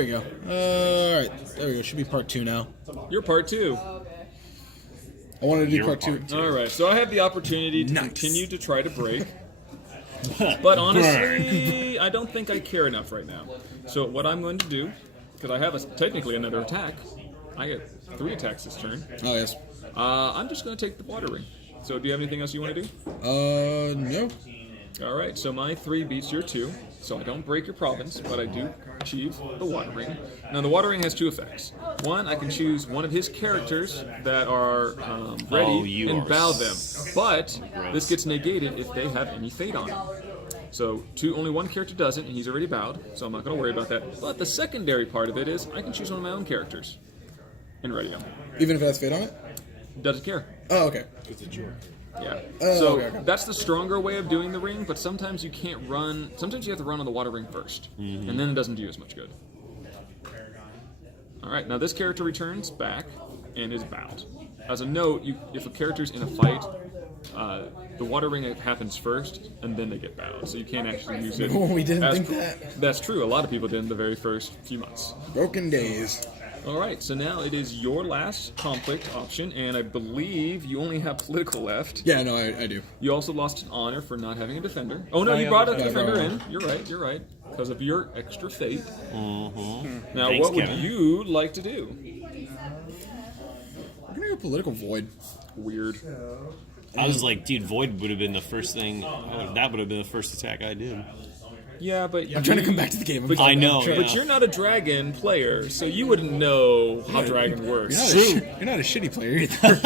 There you go. Alright, there we go. Should be part 2 now. You're part 2. I wanted to do part 2. Alright, so I have the opportunity to continue to try to break. But honestly, I don't think I care enough right now. So what I'm going to do, because I have technically another attack, I get 3 attacks this turn. Oh, yes. I'm just going to take the water ring. So do you have anything else you want to do? No. Alright, so my 3 beats your 2. So I don't break your province, but I do achieve the water ring. Now the water ring has 2 effects. One, I can choose one of his characters that are ready and bow them. But this gets negated if they have any fate on it. So only one character doesn't, and he's already bowed, so I'm not going to worry about that. But the secondary part of it is I can choose one of my own characters and ready them. Even if it has fate on it? Doesn't care. Oh, okay. Yeah. Okay. That's the stronger way of doing the ring, but sometimes you can't run. Sometimes you have to run on the water ring first, and then it doesn't do you as much good. All right. Now this character returns back and is bowed. As a note, if a character's in a fight, the water ring happens first, and then they get bowed. So you can't actually use it. We didn't think that. That's true. A lot of people did in the very first few months. Broken days. All right, so now it is your last conflict option, and I believe you only have political left. Yeah, no, I do. You also lost an honor for not having a defender. Oh, no, you brought a defender in. You're right. Because of your extra fate. Now, Thanks, what would Kevin. you like to do? I'm gonna go political void. Weird. I was like, dude, Void would have been the first thing. That would have been the first attack I did. Yeah, but... I'm trying to come back to the game. I know. But you're not a dragon player, so you wouldn't know how dragon works. You're not a shitty player either.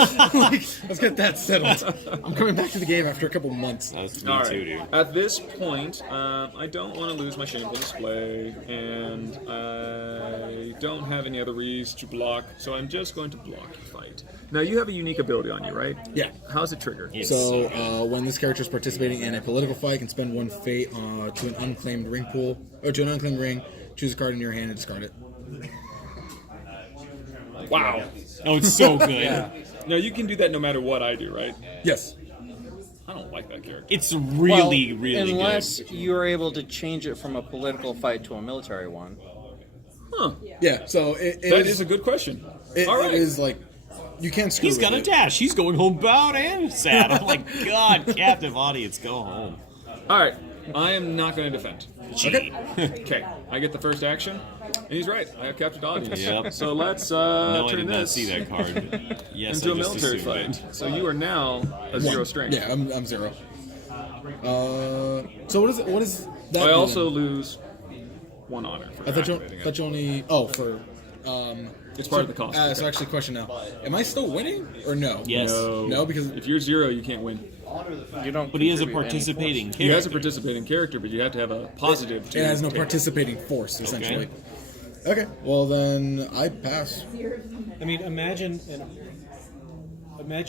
Let's get that settled. I'm coming back to the game after a couple months. That's me All too, right. dude. At this point, I don't want to lose my shameful display, and I don't have any other reasons to block, so I'm just going to block your fight. Now, you have a unique ability on you, right? Yeah. How's it trigger? So, when this character is participating in a political fight, you can spend 1 fate to an unclaimed ring pool, or to an unclaimed ring, choose a card in your hand and discard it. Wow. Oh, it's so good. Now, you can do that no matter what I do, right? Yes. I don't like that character. It's really unless good. you're able to change it from a political fight to a military one. Huh. Yeah, so That is a good question. All right. It is like, you can't screw He's with got a it. dash. He's going home bowed and sad. I'm like, God, captive audience, go home. All right. I am not going to defend. Gee. Okay. I get the first action, and he's right. I have captured audience. Yep. So let's No, I turn did not this see that card. Yes, into I a just military assumed fight. it. So you are now a 0 strength. Yeah, I'm 0. So what is that? I do also then? lose 1 honor for I thought activating it. you only. Oh, for. It's part of the cost. So actually, question now: am I still winning or no? Yes. No, because If you're 0, you can't win. You don't. But he has a contribute any participating force. He has a character. participating character, but you have to have a positive. it has no take. participating force, essentially. Okay, well then I pass. I mean, imagine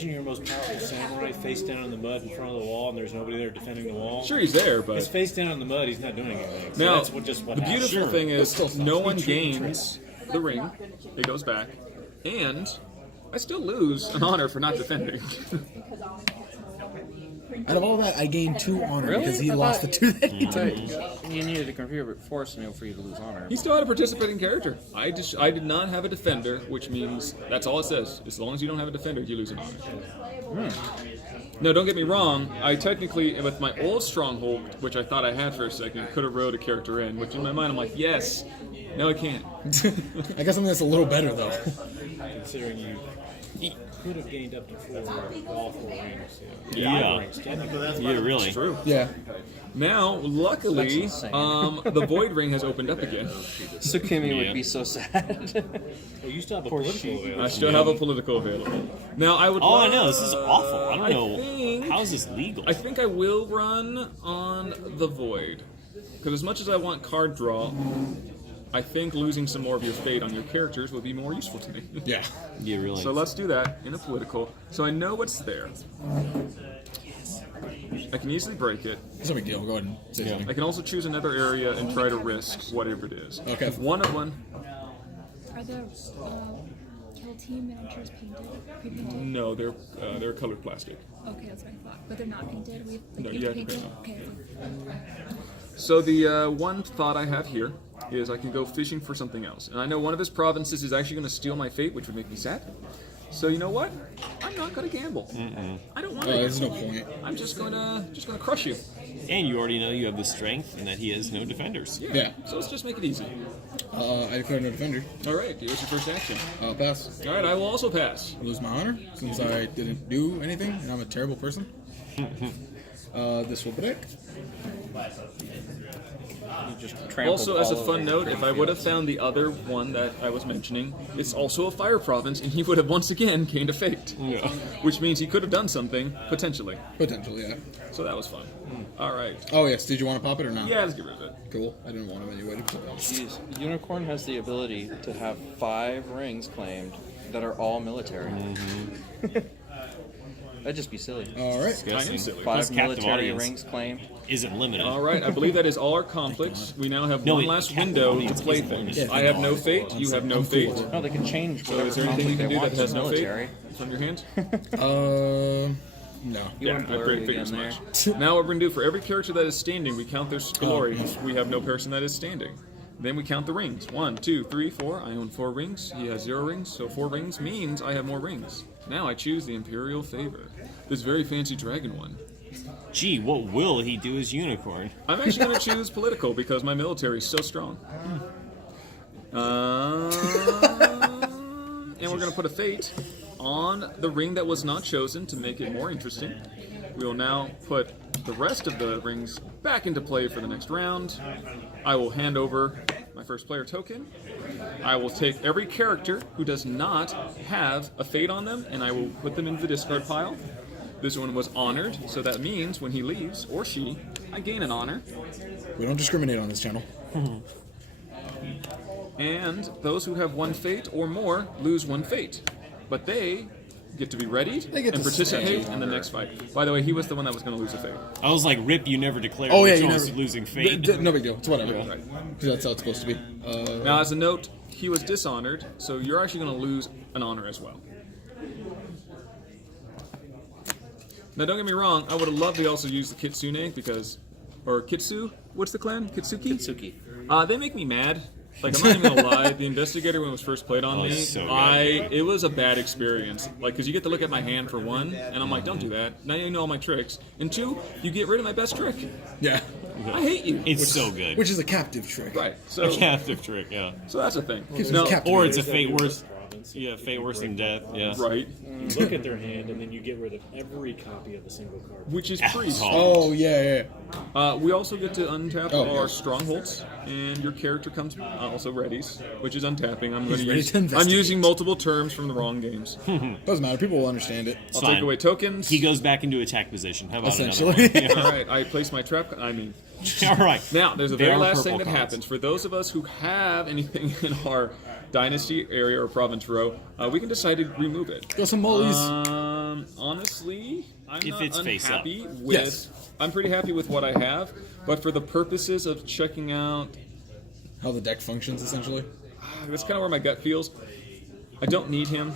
your most powerful samurai face down in the mud in front of the wall, and there's nobody there defending the wall. Sure, he's there, He's but face down in the mud. He's not doing anything. So now that's what the happens. beautiful thing is That's still no one true. gains the ring. It goes back, and I still lose an honor for not defending. Out of all that, I gained 2 honor Really? because he I lost the thought- 2 that he But did. you needed to contribute force in order for you to lose honor. He still had a participating character. I did not have a defender, which means that's all it says. As long as you don't have a defender, you lose an honor. No, don't get me wrong. I technically, with my old stronghold, which I thought I had for a second, could have wrote a character in. Which in my mind, I'm like, yes. No, I can't. I got something that's a little better though. Considering you could have gained up to 4 all 4 rings. Yeah. 5 rings, technically. Yeah, really. True. Yeah. Now, luckily, That's insane. the void ring has opened up again. Tsukimi Yeah. would be so sad. Oh, you still have a political available. I still have a political available. Now, I would. Oh, I know. This is awful. I don't know. think- How is this legal? I think I will run on the void, because as much as I want card draw, I think losing some more of your fate on your characters would be more useful to me. Yeah. Yeah, really. So let's do that in a political. So I know what's there. I can easily break it. It's no big deal. Go ahead and say I something. can also choose another area and try to risk whatever it is. Okay. If one of them, Are the kill team miniatures painted? Pre-painted? no, they're colored plastic. Okay, that's what I thought. But they're not painted? No, you you have have to to paint paint them? Okay. So the one thought I have here is I can go fishing for something else, and I know one of his provinces is actually going to steal my fate, which would make me sad. So you know what? I'm not going to gamble. I don't want to. There's no point. I'm just going to crush you. And you already know you have the strength and that he has no defenders. Yeah. So let's just make it easy. I declare no defender. All right. Here's your first action. I'll pass. All right. I will also pass. I lose my honor since I didn't do anything and I'm a terrible person. This will break. You just trampled Also, as a all fun over note, your if I would have found the other one that I was mentioning, it's also a fire province, and he would have once again gained a fate. Yeah. Which means he could have done something, potentially. Potentially, yeah. So that was fun. All right. Oh, yes. Did you want to pop it or not? Yeah, let's get rid of it. Cool. I didn't want him anyway. Jeez. Unicorn has the ability to have 5 rings claimed that are all military. That'd just be silly. All right. Disgusting. silly. 5 Plus captive military audience rings claimed. isn't limited. All right, I believe that is all our conflicts. We now have No, one wait, last captive window to audience play isn't things. limited. I have no fate. You have no I'm fate. cool with it. No, they can change So whatever is there anything you conflict can they do that want to has no military. fate from your hand? No. You Yeah, went I blurry figured again as there. much. Now what we're gonna do for every character that is standing, we count their glory. We have no person that is standing. Then we count the rings. 1, 2, 3, 4. I own 4 rings. He has 0 rings. So 4 rings means I have more rings. Now I choose the Imperial favor. This very fancy dragon one. Gee, what will he do as unicorn? I'm actually going to choose political because my military is so strong. And we're going to put a fate on the ring that was not chosen to make it more interesting. We will now put the rest of the rings back into play for the next round. I will hand over my first player token. I will take every character who does not have a fate on them, and I will put them into the discard pile. This one was honored, so that means when he leaves, or she, I gain an honor. We don't discriminate on this channel. And those who have 1 fate or more lose 1 fate. But they get to be readied They get and to participate stay. in the next fight. By the way, he was the one that was going to lose a fate. I was like, Rip, you never declared Oh, yeah, which you one was never. losing fate. No big deal. It's whatever. Right. Because that's how it's supposed to be. Now, as a note, he was dishonored, so you're actually going to lose an honor as well. Now, don't get me wrong, I would have loved to also use the Kitsune because, or Kitsu, what's the clan? Kitsuki? Suki. They make me mad. Like, I'm not even gonna lie, the Investigator, when it was first played on me, it's so good. it was a bad experience. Like, because you get to look at my hand for 1, and I'm like, don't do that. Now you know all my tricks. And 2, you get rid of my best trick. Yeah. I hate you. It's so good. Which is a captive trick. Right. a So captive trick, yeah. that's the thing. Keeps No, us captive. Or it's a There's that fate US worse. province. Yeah, fate worse than death. Yeah. right. You look at their hand, and then you get rid of every copy of a single card. Which is priest. Oh, yeah. We also get to untap Oh, our yeah. strongholds, and your character comes also readies, which is untapping. I'm going He's to ready use. to I'm investigate. using multiple terms from the wrong games. Doesn't matter. People will understand it. I'll fine. take away tokens. He goes back into attack position. How about Essentially. another one? All right, I place my trap. All right. Now, there's a They very are last thing purple that cards. happens. For those of us who have anything in our dynasty area or province row, we can decide to remove it. Go some mollies. Honestly, I'm If not it's face up. unhappy with. Yes. I'm pretty happy with what I have, but for the purposes of checking out, How the deck functions, essentially. that's kind of where my gut feels. I don't need him,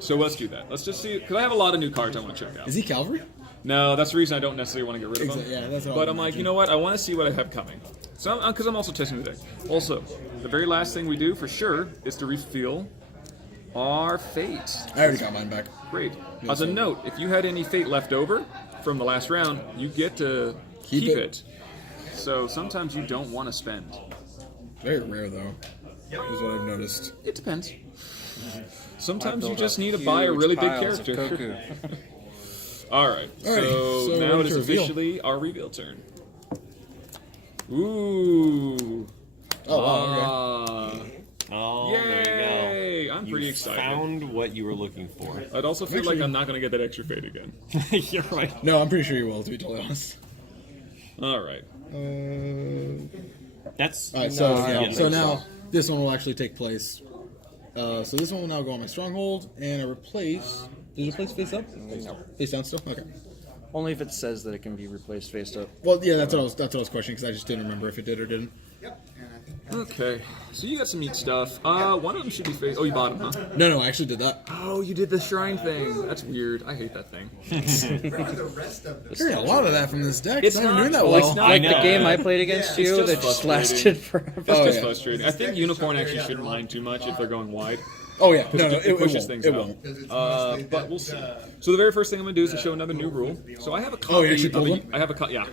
so let's do that. Let's just see, because I have a lot of new cards I want to check out. Is he cavalry? No, that's the reason I don't necessarily want to get rid of him. Yeah, that's what I But would I'm like, imagine. you know what? I want to see what I have coming. So, because I'm also testing the deck. Also, the very last thing we do for sure is to reveal our fate. I already got mine back. Great. As a note, if you had any fate left over from the last round, you get to keep it. So sometimes you don't want to spend. Very rare, though. Is what I've noticed. It depends. Sometimes you Build just up need to buy a huge really big piles of character. Koku. All right. Alrighty, so now ready it is to reveal. officially our reveal turn. Ooh. Oh, wow, okay. Oh, Yay! there you go. I'm You pretty excited. found what you were looking for. I'd also feel Actually- like I'm not going to get that extra fate again. You're right. No, I'm pretty sure you will, to be totally honest. All right. That's Alright, so, I don't so think now this one will actually take place. So this one will now go on my stronghold, and I replace. Did it replace face up? No. Face down still? Okay. Only if it says that it can be replaced face up. Well, yeah, that's what I was questioning because I just didn't remember if it did or didn't. Okay, so you got some neat stuff. One of them should be face. Oh, you bought them, huh? No, I actually did that. Oh, you did the shrine thing. That's weird. I hate that thing. You're getting a lot of that from this deck. It's It's not not- doing that well, well. it's not- Like I the know. game I played against you just that just frustrating. lasted forever. That's Oh, just yeah. frustrating. I think Unicorn actually shouldn't mind too much if they're going wide. Oh yeah, no, It it pushes won't. things It out. won't. But we'll see. So the very first thing I'm going to do is to show another new rule. So I have a copy. Oh, you actually pulled of one? I have a yeah.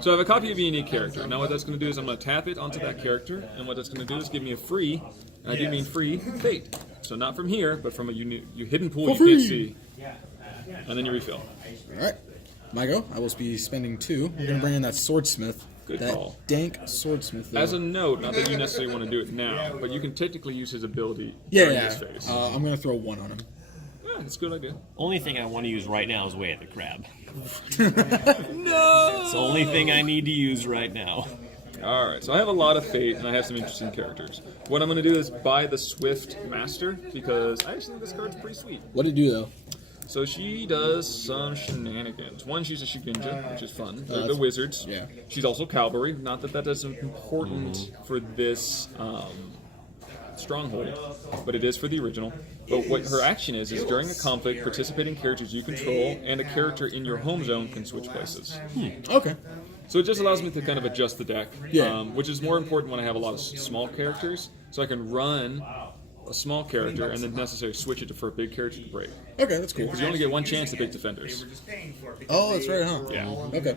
So I have a copy of a unique character. Now what that's going to do is I'm going to tap it onto that character, and what that's going to do is give me a free, and I do mean free, fate. So not from here, but from a hidden pool For you can't free. see. And then you refill. All right, my go. I will be spending 2. We're gonna bring in that swordsmith. Good that call. dank swordsmith. There. As a note, not that you necessarily want to do it now, but you can technically use his ability yeah, during yeah. this phase. I'm gonna throw 1 on him. Yeah, that's a good idea. Only thing I want to use right now is Way of the Crab. No! It's the only thing I need to use right now. Alright, so I have a lot of fate and I have some interesting characters. What I'm going to do is buy the Swift Master because I actually think this card's pretty sweet. What did it do though? So she does some shenanigans. One, she's a Shigenja, which is fun. They're the that's- wizards. yeah. She's also cavalry. Not that that is important for this stronghold, but it is for the original. But what her action is during a conflict, participating characters you control and a character in your home zone can switch places. Okay. So it just allows me to kind of adjust the deck, Yeah. which is more important when I have a lot of small characters, so I can run a small character and then necessarily switch it for a big character to break. Okay, that's cool. Because you only get one chance to beat defenders. Oh, that's right, huh? Yeah. Okay.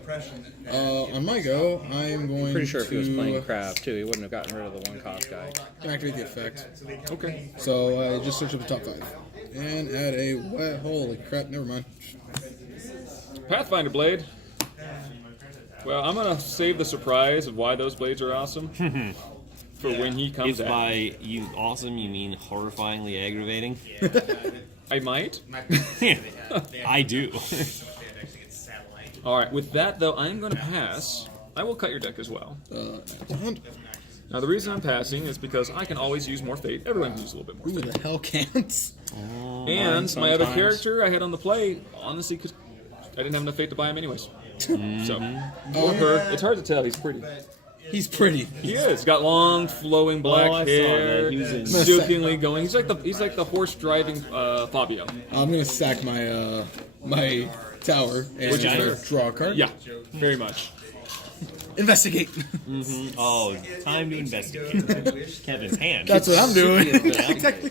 On my go, I'm going Pretty sure to if he was playing crab too, he wouldn't have gotten rid of the 1-cost guy. activate the effect. Okay. So I just search up the top 5 and add a wet. Holy crap! Never mind. Pathfinder Blade. Well, I'm going to save the surprise of why those blades are awesome for when he comes If out. by you awesome you mean horrifyingly aggravating, I might. I do. All right, with that, though, I'm going to pass. I will cut your deck as well. Now, the reason I'm passing is because I can always use more fate. Everyone can use a little bit more Who fate. the hell can't? And my other sometimes. character I had on the play, honestly, because I didn't have enough fate to buy him anyways. So, or her. It's hard to tell. He's pretty. He's pretty. He is. He's got long, flowing black I saw hair, that. He was in- silkingly going. He's like the horse driving Fabio. I'm gonna sack my my tower and Which is fair. draw a card. Yeah, very much. Investigate. Oh, time to investigate. Kevin's hand. That's what I'm doing. Yeah. Exactly.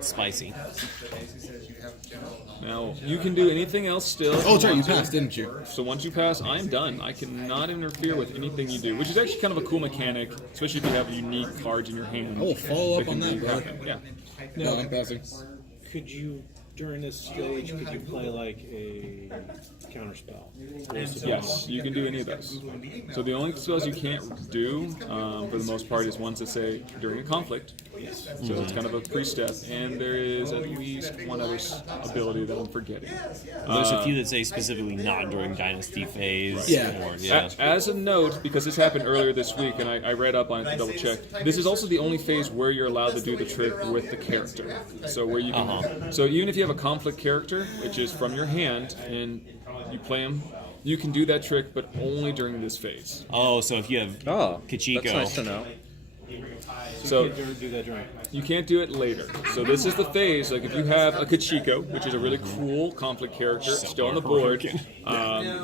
Spicy. Now you can do anything else still. Oh, that's right. You want to. passed, didn't you? So once you pass, I'm done. I cannot interfere with anything you do, which is actually kind of a cool mechanic, especially if you have unique cards in your hand. I will follow up can on that, make bro. happen. Yeah. No, I'm passing. Could you, during this stage, could you play like a counterspell? Yes, you can do any of those. So the only spells you can't do, for the most part, is ones that say during a conflict. So it's kind of a pre-step, and there is at least one other ability that I'm forgetting. There's a few that say specifically not during Dynasty phase. Yeah. Or, yeah. As a note, because this happened earlier this week, and I read up on it to double check, this is also the only phase where you're allowed to do the trick with the character. So where you can, so even if you have a conflict character, which is from your hand, and you play him, you can do that trick, but only during this phase. Oh, so if you have Oh, Kachiko. that's nice to know. So You ever do that during? you can't do it later. So this is the phase. Like if you have a Kachiko, which is a really cool conflict character, So still on the board, broken.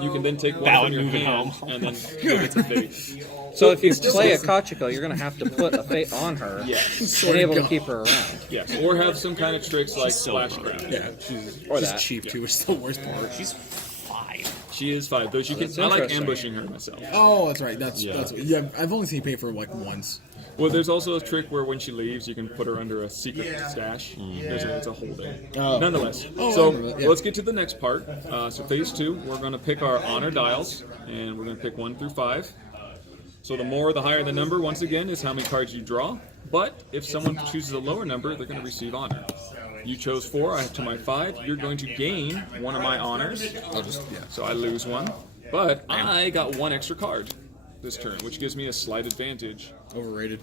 you can then take one That from would your move it hand home. and then give it to fate. So if you it's just play a like- Kachiko, you're going to have to put a fate on her Yes. and able to keep her around. Yes, or have some kind of tricks like so splash broken. grab. Yeah, she's Or she's that. cheap too, which is the worst part. She's 5. She is 5. Though she can. that's I like interesting. ambushing her myself. Oh, that's right. That's Yeah. yeah. I've only seen you pay for like once. Well, there's also a trick where when she leaves, you can put her under a secret stash. It's a holding. Oh. Nonetheless, Oh, so I remember that, yeah. let's get to the next part. So phase 2, we're going to pick our honor dials, and we're going to pick 1 through 5. So the more, the higher the number. Once again, is how many cards you draw. But if someone chooses a lower number, they're going to receive honor. You chose 4. I to my 5. You're going to gain one of my honors. I'll just So I lose 1. But I got 1 extra card. this turn, which gives me a slight advantage. Overrated.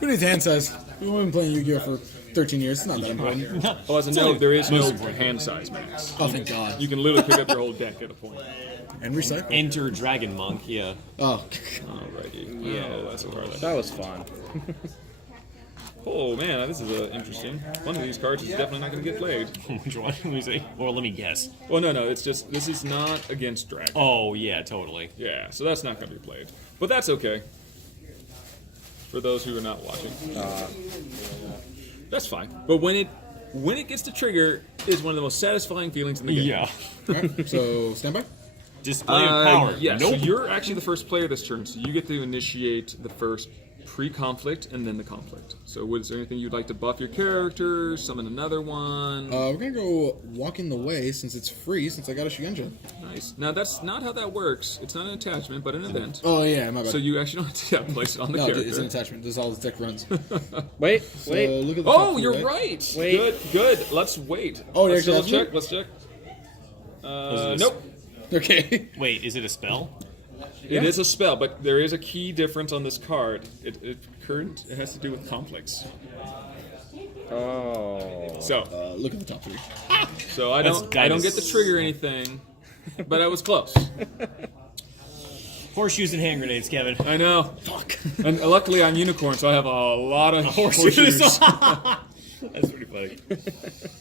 Who needs hand size? We've been playing Yu-Gi-Oh for 13 years. It's not that important. Oh, as a note, there is no hand size max. Oh, thank God. You can literally pick up your whole deck at a point. And recycle. Enter Dragon Monk, yeah. Oh. Alrighty. Yeah, that's a card. That was fun. Oh man, this is interesting. One of these cards is definitely not going to get played. Which one? Let me see. Or let me guess. Well, no, it's just this is not against Dragon. Oh, yeah, totally. Yeah, so that's not going to be played, but that's okay. For those who are not watching, that's fine. But when it gets to trigger, is one of the most satisfying feelings in the game. Yeah. Alright, so, stand by. Display of power. Yeah, Nope. so you're actually the first player this turn, so you get to initiate the first pre-conflict and then the conflict. So is there anything you'd like to buff your character, summon another one? We're gonna go Walking the Way since it's free, since I got a Shugenja. Nice. Now that's not how that works. It's not an attachment, but an event. Oh, yeah, my bad. So you actually don't have to place it on the no, character. it's an attachment. This is how the deck runs. Wait, So, wait. look at the top Oh, two, you're right. Wait. Good. Let's wait. Oh, you let's actually double have check. to? Let's check. it a Nope. Okay. Wait, is it a spell? It is a spell, but there is a key difference on this card. It has to do with conflicts. Oh. So Look at the top three. I don't get to trigger anything, but I was close. Horseshoes and hand grenades, Kevin. I know. Fuck. And luckily I'm unicorn, so I have a lot of horseshoes. That's pretty funny.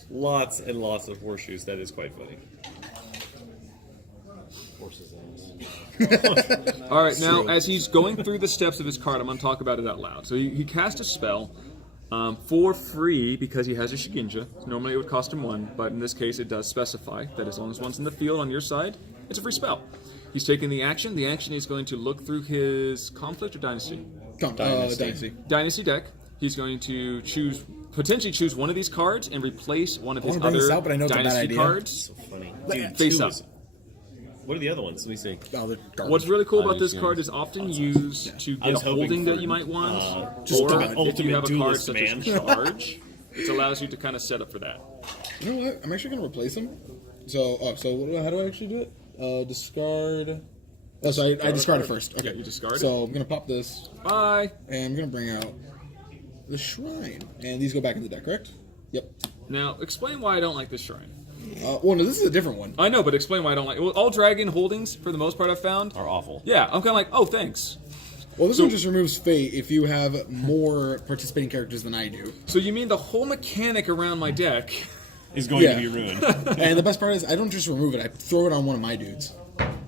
Lots and lots of horseshoes. That is quite funny. Horses. All right, now as he's going through the steps of his card, I'm going to talk about it out loud. So he cast a spell for free because he has a Shugenja. Normally it would cost him 1, but in this case it does specify that as long as one's in the field on your side, it's a free spell. He's taking the action. The action is going to look through his conflict or dynasty. Dynasty deck. He's going to potentially choose one of these cards and replace one of his wanna bring this other out, but I know it's a bad dynasty idea. cards. Funny. Face two up. is- What are the other ones? Let me see. Oh, they're garbage. What's really cool about Others, this yeah. card is often used to I get a was hoping holding for, that you might want, just or an if you ultimate have a card duelist, such man. as Charge, it allows you to kind of set up for that. You know what? I'm actually gonna replace them. So how do I actually do it? Discard. Oh, so I discarded first. Okay, Yeah, you discarded. So I'm gonna pop this, Bye. and I'm gonna bring out the Shrine, and these go back in the deck, correct? Yep. Now, explain why I don't like this shrine. Well, no, this is a different one. I know, but explain why I don't like it. Well, all dragon holdings, for the most part, I've found. Are awful. Yeah, I'm kind of like, oh, thanks. Well, this one just removes Fate if you have more participating characters than I do. So you mean the whole mechanic around my deck? Is going Yeah. to be ruined. And the best part is, I don't just remove it; I throw it on one of my dudes.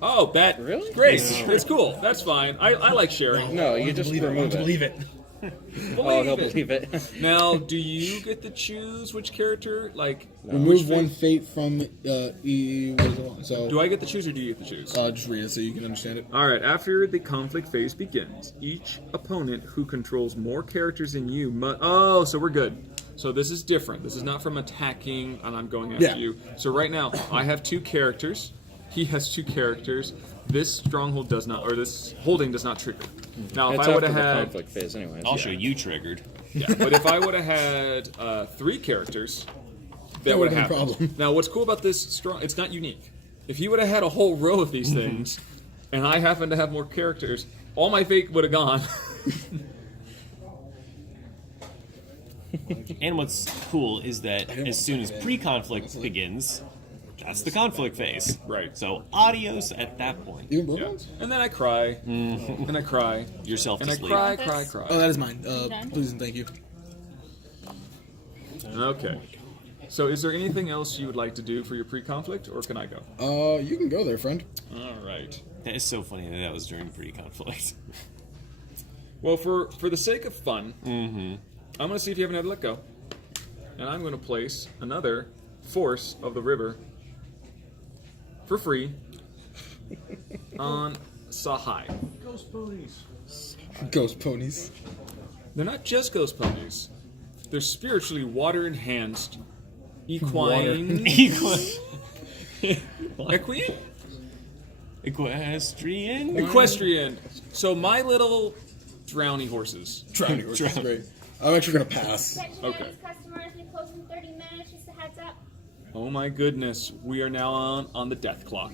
Oh, that Really? great. It's cool. That's fine. I like sharing. No, you just remove it. Believe it. Oh, he'll believe it. Now, do you get to choose which character? Like, Remove one Fate from what is it on? So do I get to choose or do you get to choose? just read it so you can understand it. All right, after the conflict phase begins, each opponent who controls more characters than you must... Oh, so we're good. So this is different. This is not from attacking and I'm going after Yeah. you. So right now, I have 2 characters. He has 2 characters. This stronghold does not, or this holding does not trigger. Now, if It's I would after have the had... conflict phase, anyways. Also, you triggered. Yeah, but if I would have had 3 characters, that That would would've have been a happened. problem. Now, what's cool about this strong? It's not unique. If he would have had a whole row of these things, and I happen to have more characters, all my fate would have gone. And what's cool is that as soon as pre-conflict begins, that's the conflict phase. Right. So adios at that point. Even broken Yeah. ones? And then I cry, and I cry, Yourself and to I sleep. cry, This- cry, cry. Oh, that is mine. done? Please and thank you. Okay. So, is there anything else you would like to do for your pre-conflict, or can I go? You can go there, friend. All right. That is so funny that was during pre-conflict. Well, for the sake of fun, I'm going to see if you haven't had to let go. And I'm going to place another Force of the River for free on Sahai. Ghost ponies. They're not just ghost ponies. They're spiritually water-enhanced equine... Equine? Equestrian? Equestrian. So my little drowny horses. Drowning horse. That's great. I'm actually gonna pass. Attention, Okay. ladies customers, we close in 30 minutes, just a heads up. Oh my goodness. We are now on the death clock.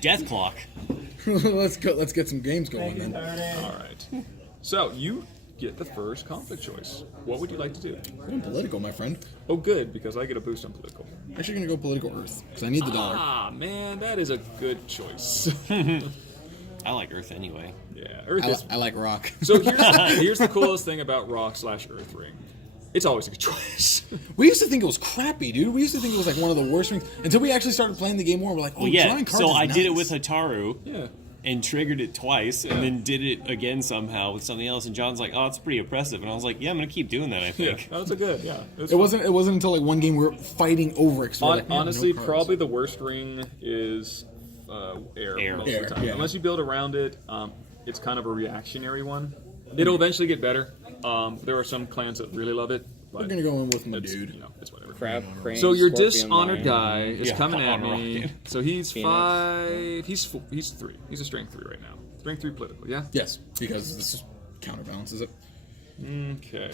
Death clock. Let's go. Let's get some games going then. All right. So you get the first conflict choice. What would you like to do? I'm political, my friend. Oh, good, because I get a boost on political. Actually, gonna go political Earth because I need the dollar. Ah, man, that is a good choice. I like Earth anyway. Yeah, Earth is. I like rock. So here's the coolest thing about Rock/Earth Ring. It's always a good choice. We used to think it was crappy, dude. We used to think it was like one of the worst rings until we actually started playing the game more. We're like, oh, Well, yeah. drawing cards So is I did it nice. with Hataru. Yeah. And triggered it twice, and then did it again somehow with something else. And John's like, "Oh, it's pretty oppressive." And I was like, "Yeah, I'm gonna keep doing that. I Yeah, think." that was a good. Yeah, It wasn't until like one game we were fighting over it. 'Cause we're like, man, honestly, no cards. probably the worst ring is air, Air. most Air, of the time. yeah. Unless you build around it, it's kind of a reactionary one. It'll eventually get better. There are some clans that really love it. But We're gonna go in with my it's, dude. you know, it's whatever. Crab, crane, So your scorpion, dishonored lion. guy is Yeah, coming come at on, me. Rocket. So he's Phoenix. 5. He's 3. He's a strength 3 right now. Strength 3 political. Yeah. Yes, because this counterbalances it. Okay.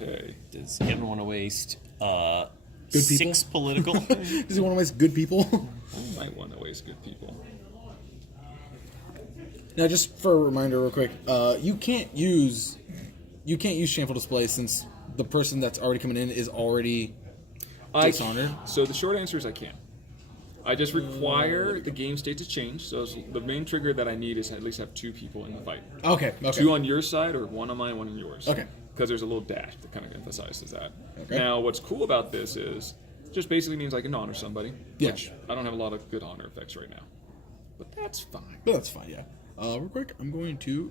Okay. Does he ever want to waste people? 6 political? Does he want to waste good people? Might want to waste good people. Now, just for a reminder, real quick, you can't use shameful display since the person that's already coming in is already dishonored. So the short answer is I can. I just require the game state to change. So the main trigger that I need is at least have 2 people in the fight. Okay. 2 on your side or 1 on mine, 1 on yours. Okay. Because there's a little dash that kind of emphasizes that. Okay. Now, what's cool about this is it just basically means I can honor somebody. Yeah. Which I don't have a lot of good honor effects right now. But that's fine. But that's fine. Yeah. Real quick, I'm going to